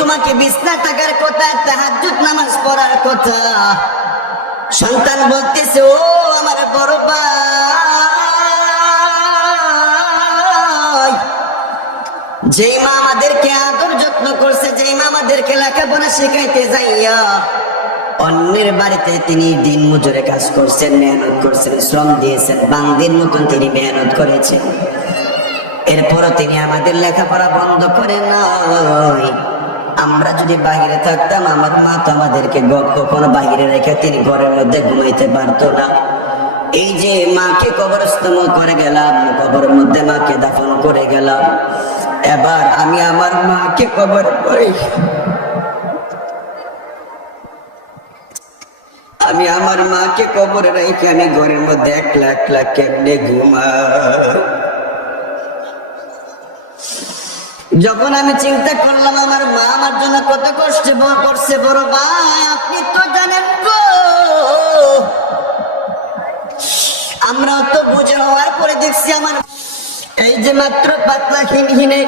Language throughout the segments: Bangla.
তোমাকে বিছনা থাকার কথা, তাহাজ্জুদ নামাজ পড়ার কথা। সন্তান বলতেছে, ও আমার বড় ভাই, যেই মা আমাদেরকে আদর যত্ন করছে, যেই মা আমাদেরকে লেখাপড়া শিখাইতে যাইয়া অন্যের বাড়িতে তিনি দিন মজুরে কাজ করছেন, মেহনত করছেন, শ্রম দিয়েছেন, বান্দির মতন তিনি মেহনত করেছেন। এরপরও তিনি আমাদের লেখাপড়া বন্ধ করে নাই। আমরা যদি বাহিরে থাকতাম, আমার মা তো আমাদেরকে কখনো বাহিরে রেখে তিনি ঘরের মধ্যে ঘুমাইতে পারতো না। এই যে মাকে কবরস্থ করে গেলাম, কবরের মধ্যে মাকে দাফন করে গেলাম, এবার আমি আমার মাকে কবর করে, আমি আমার মাকে কবরে রেখে আমি ঘরের মধ্যে একলা একলা কেমনে ঘুমাই? যখন আমি চিন্তা করলাম আমার মা আমার জন্য কত কষ্ট করছে, বড় ভাই আপনি তো জানেন গো, আমরাও তো বুঝে হওয়ার পরে দেখছি আমার এই যে মাত্র পাতলা হিনহিনে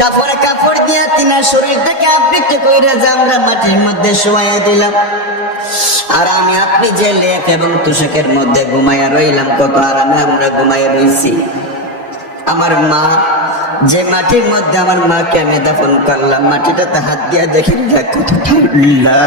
কাপড় দিয়া তিনার শরীরটাকে আবৃত কইরা যে আমরা মাটির মধ্যে শোয়াইয়া দিলাম, আর আমি আপনি যে লেপ এবং তুষকের মধ্যে ঘুমাইয়া রইলাম, কত আরামে আমরা ঘুমাইয়া রইছি। আমার মা যে মাটির মধ্যে আমার মাকে আমি দাফন করলাম, মাটিটাতে হাত দিয়া দেখি কত ঠান্ডা।